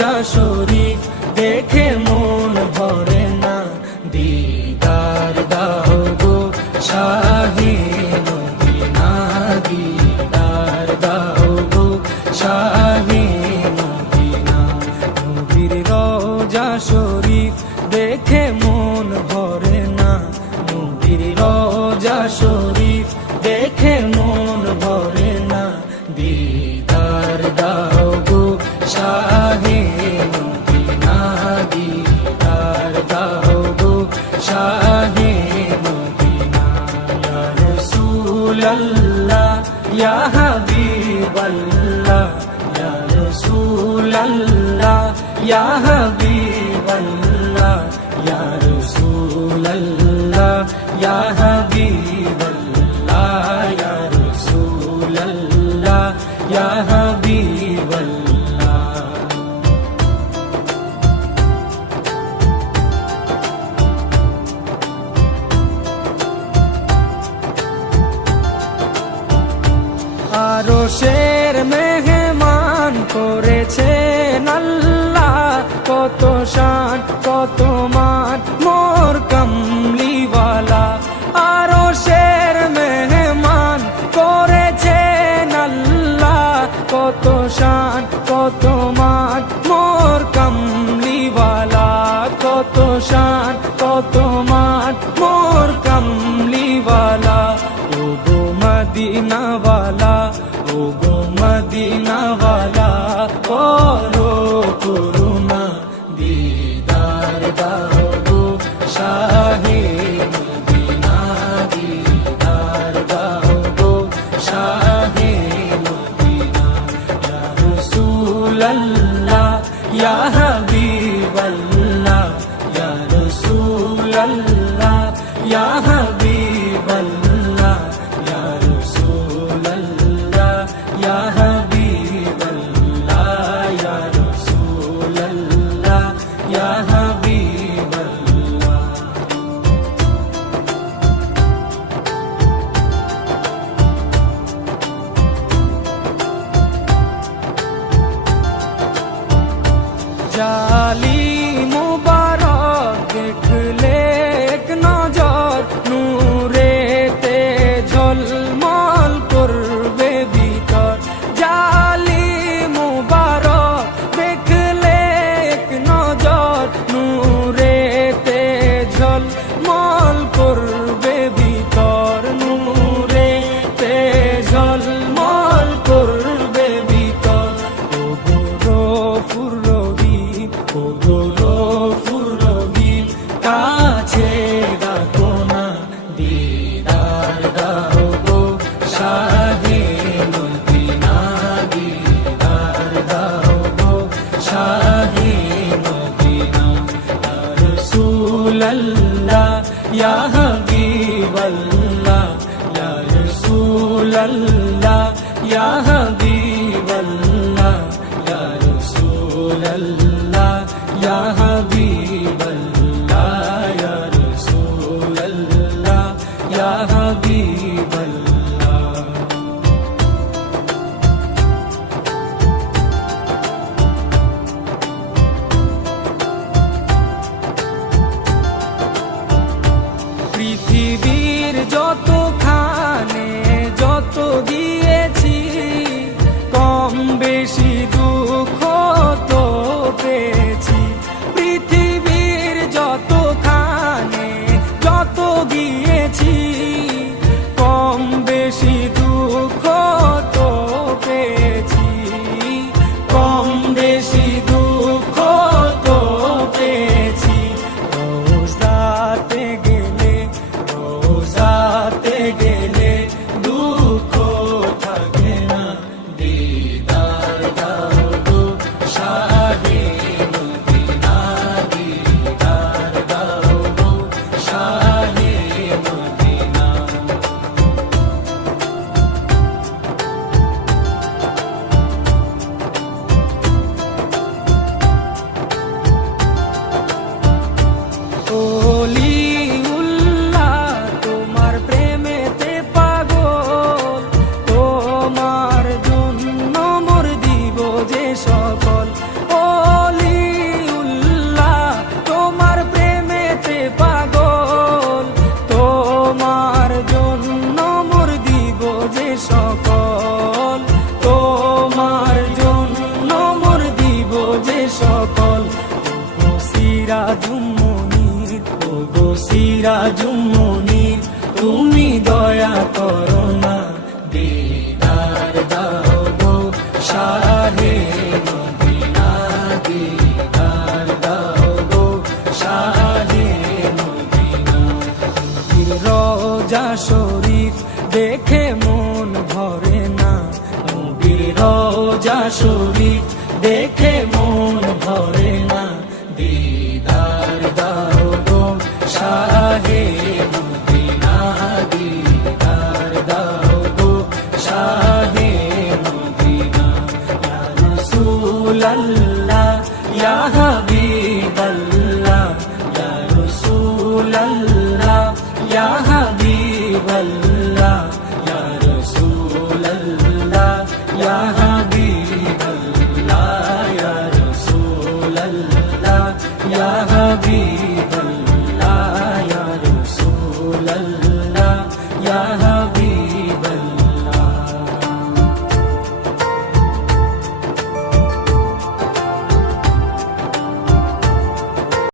রোজা শরীফ দেখে মন ভরে না, দিদার দাও গো শাহে মদিনা, দিদার দাও গো শাহে মদিনা। নবীর রোজা শরীফ দেখে মন ভরে না, নবীর রোজা শরীফ দেখে মন ভরে না, দিদার দাও গো শাহে মদিনা, দিদার দাও গো শাহে মদিনা। ইয়া রাসূলাল্লাহ ইয়া হাবিবাল্লাহ, ইয়া রাসূলাল্লাহ ইয়া হাবিবাল্লাহ, ইয়া রাসূলাল্লাহ ইয়া হাবিবাল্লাহ, ইয়া রাসূলাল্লাহ ইয়া হাবিবাল্লাহ। আরশের মেহমান করেছেন আল্লাহ, কত শান কত মান মোর কামলিওয়ালা। আরশের মেহমান করেছেন আল্লাহ, কত শান কত মান মোর কামলিওয়ালা, কত শান কত মান মোর কামলিওয়ালা। ও গো মদিনাওয়ালা, ও গো মদিনাওয়ালা, করো করুণা, দিদার দাও গো শাহে মদিনা, দিদার দাও গো শাহে মদিনা। ইয়া রাসূলাল্লাহ ইয়া হাবিবাল্লাহ, ইয়া রাসূলাল্লাহ ইয়া হাবিবাল্লাহ, ইয়া রাসূলাল্লাহ ইয়া হাবিবাল্লাহ, ইয়া রাসূলাল্লাহ ইয়া হাবিবাল্লাহ। জালি মুবারক দেখলে এক নজর, নূরেতে ঝলমল করবে ভিতর। জালি মুবারক দেখলে এক নজর, নূরেতে ঝলমল করবে ভিতর, নূরেতে ঝলমল করবে ভিতর। ও গো গফুর রহিম, ও গো গফুর রহিম, কাছে ডাকো না, দিদার দাও গো শাহে মদিনা, দিদার দাও গো শাহে মদিনা। ইয়া রাসূলাল্লাহ ইয়া হাবিবাল্লাহ, ইয়া রাসূলাল্লাহ ইয়া হাবিবাল্লাহ, ইয়া রাসূলাল্লাহ ইয়া হাবিবাল্লাহ, ইয়া রাসূলাল্লাহ ইয়া হাবিবাল্লাহ। পৃথিবীর যতখানে যত গিয়েছি, কম বেশি দুঃখ তো পেয়েছি। সিরাজুম মুনির তুমি দয়া করো না, দিদার দাও গো শাহে মদিনা, দিদার দাও গো শাহে মদিনা। নবীর রওজা শরীফ দেখে মন ভরে না, নবীর রওজা শরীফ দেখে মন ভরে না, দিদার দাও গো শাহে মদিনা, দিদার দাও গো শাহে মদিনা। ইয়া রাসূলাল্লাহ ইয়া হাবিবাল্লাহ, ইয়া রাসূলাল্লাহ ইয়া হাবিবাল্লাহ, ইয়া রাসূলাল্লাহ ইয়া হাবিবাল্লাহ, ইয়া রাসূলাল্লাহ ইয়া হাবিবাল্লাহ।